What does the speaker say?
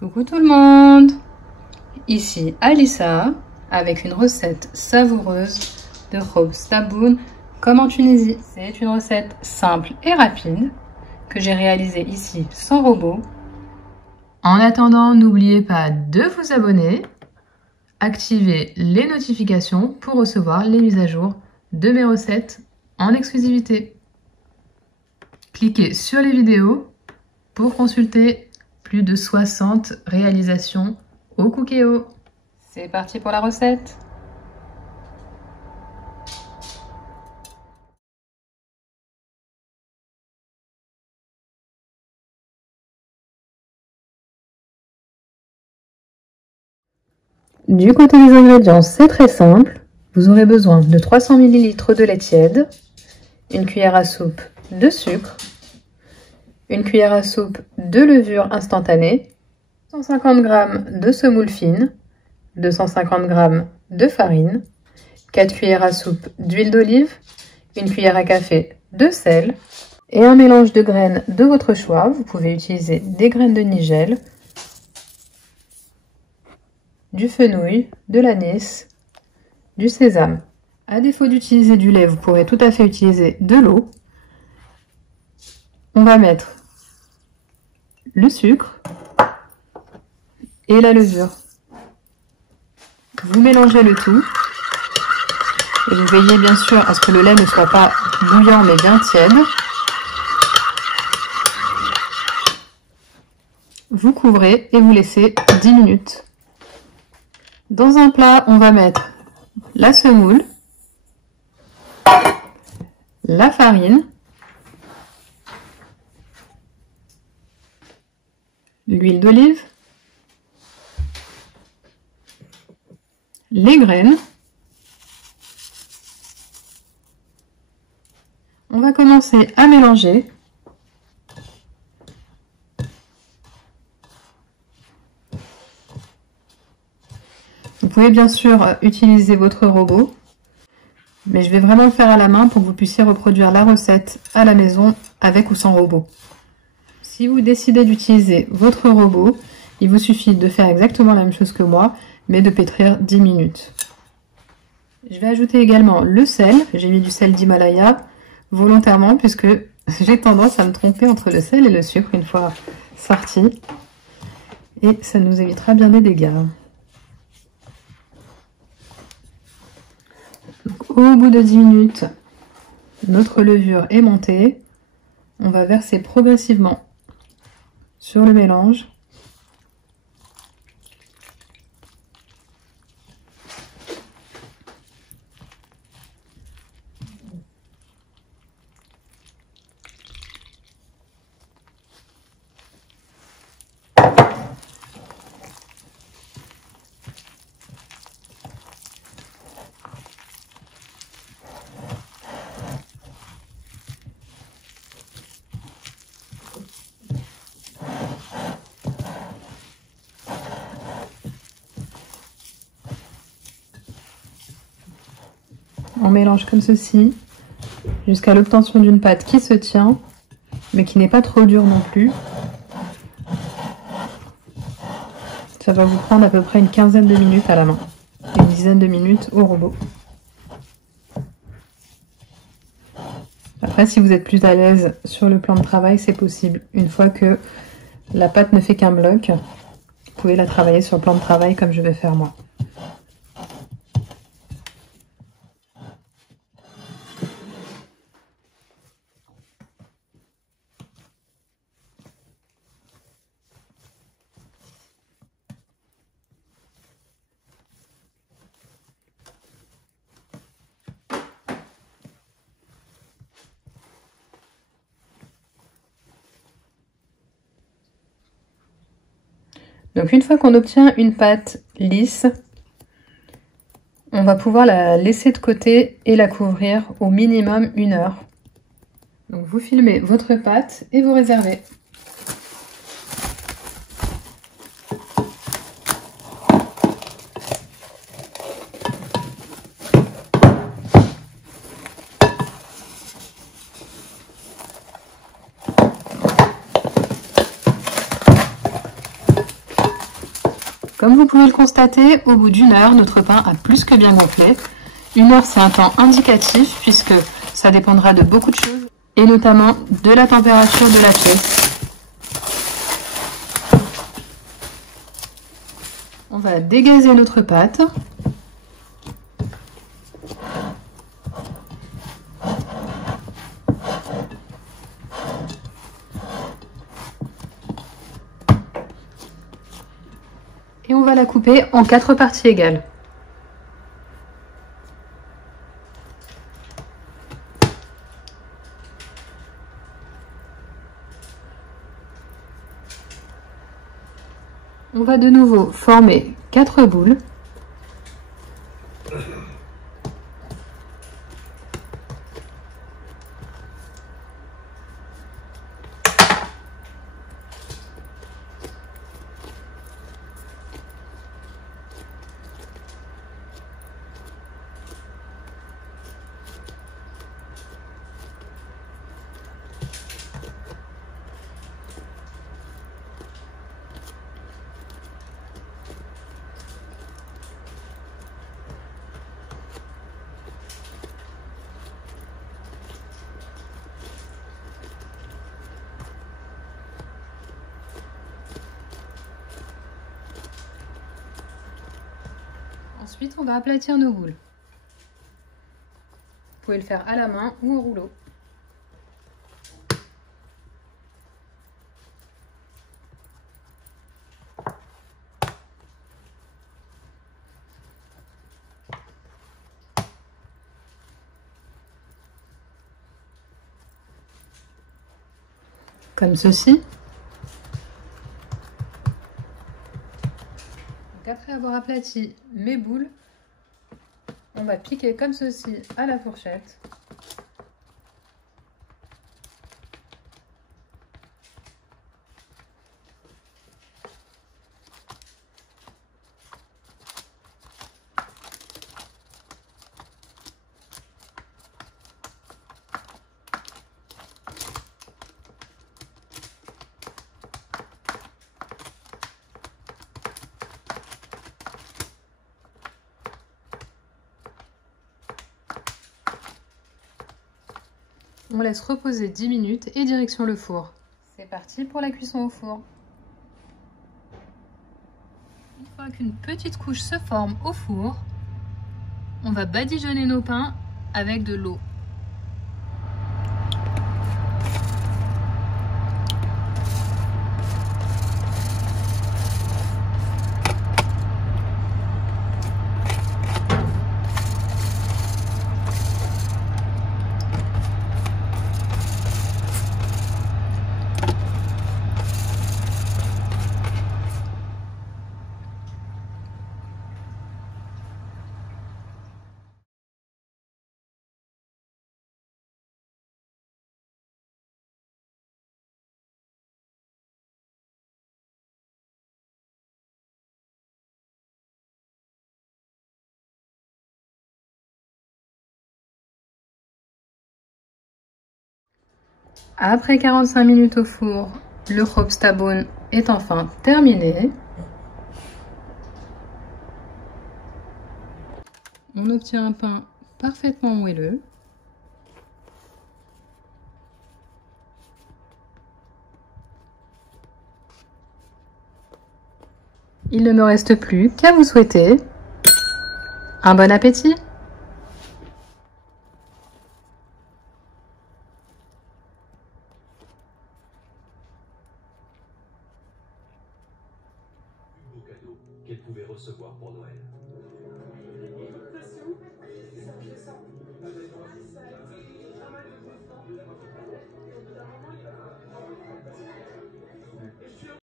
Coucou tout le monde! Ici Alissa avec une recette savoureuse de khobz taboun comme en Tunisie. C'est une recette simple et rapide que j'ai réalisée ici sans robot. En attendant, n'oubliez pas de vous abonner, activer les notifications pour recevoir les mises à jour de mes recettes en exclusivité. Cliquez sur les vidéos pour consulter plus de 60 réalisations au Cookéo. C'est parti pour la recette. Du côté des ingrédients, c'est très simple. Vous aurez besoin de 300 ml de lait tiède, une cuillère à soupe de sucre, une cuillère à soupe de levure instantanée, 150 g de semoule fine, 250 g de farine, 4 cuillères à soupe d'huile d'olive, une cuillère à café de sel et un mélange de graines de votre choix. Vous pouvez utiliser des graines de nigel, du fenouil, de l'anis, du sésame. À défaut d'utiliser du lait, vous pourrez tout à fait utiliser de l'eau. On va mettre le sucre et la levure. Vous mélangez le tout et vous veillez bien sûr à ce que le lait ne soit pas bouillant mais bien tiède. Vous couvrez et vous laissez 10 minutes. Dans un plat, on va mettre la semoule, la farine, l'huile d'olive, les graines. On va commencer à mélanger. Vous pouvez bien sûr utiliser votre robot, mais je vais vraiment le faire à la main pour que vous puissiez reproduire la recette à la maison avec ou sans robot. Si vous décidez d'utiliser votre robot, il vous suffit de faire exactement la même chose que moi, mais de pétrir 10 minutes. Je vais ajouter également le sel. J'ai mis du sel d'Himalaya volontairement puisque j'ai tendance à me tromper entre le sel et le sucre une fois sorti. Et ça nous évitera bien des dégâts. Donc, au bout de 10 minutes, notre levure est montée. On va verser progressivement sur le mélange. On mélange comme ceci jusqu'à l'obtention d'une pâte qui se tient mais qui n'est pas trop dure non plus. Ça va vous prendre à peu près une quinzaine de minutes à la main et une dizaine de minutes au robot. Après, si vous êtes plus à l'aise sur le plan de travail, c'est possible. Une fois que la pâte ne fait qu'un bloc, vous pouvez la travailler sur le plan de travail comme je vais faire moi. Donc une fois qu'on obtient une pâte lisse, on va pouvoir la laisser de côté et la couvrir au minimum 1 heure. Donc vous filmez votre pâte et vous réservez. Comme vous pouvez le constater, au bout d'1 heure, notre pain a plus que bien gonflé. 1 heure, c'est un temps indicatif puisque ça dépendra de beaucoup de choses et notamment de la température de la pièce. On va dégazer notre pâte. Et on va la couper en 4 parties égales. On va de nouveau former 4 boules. Ensuite, on va aplatir nos boules. Vous pouvez le faire à la main ou au rouleau. Comme ceci. Donc après avoir aplati mes boules, on va piquer comme ceci à la fourchette. On laisse reposer 10 minutes et direction le four. C'est parti pour la cuisson au four. Une fois qu'une petite couche se forme au four, on va badigeonner nos pains avec de l'eau. Après 45 minutes au four, le Hopstabone est enfin terminé. On obtient un pain parfaitement moelleux. Il ne me reste plus qu'à vous souhaiter un bon appétit! Plus beau cadeau qu'elle pouvait recevoir pour Noël.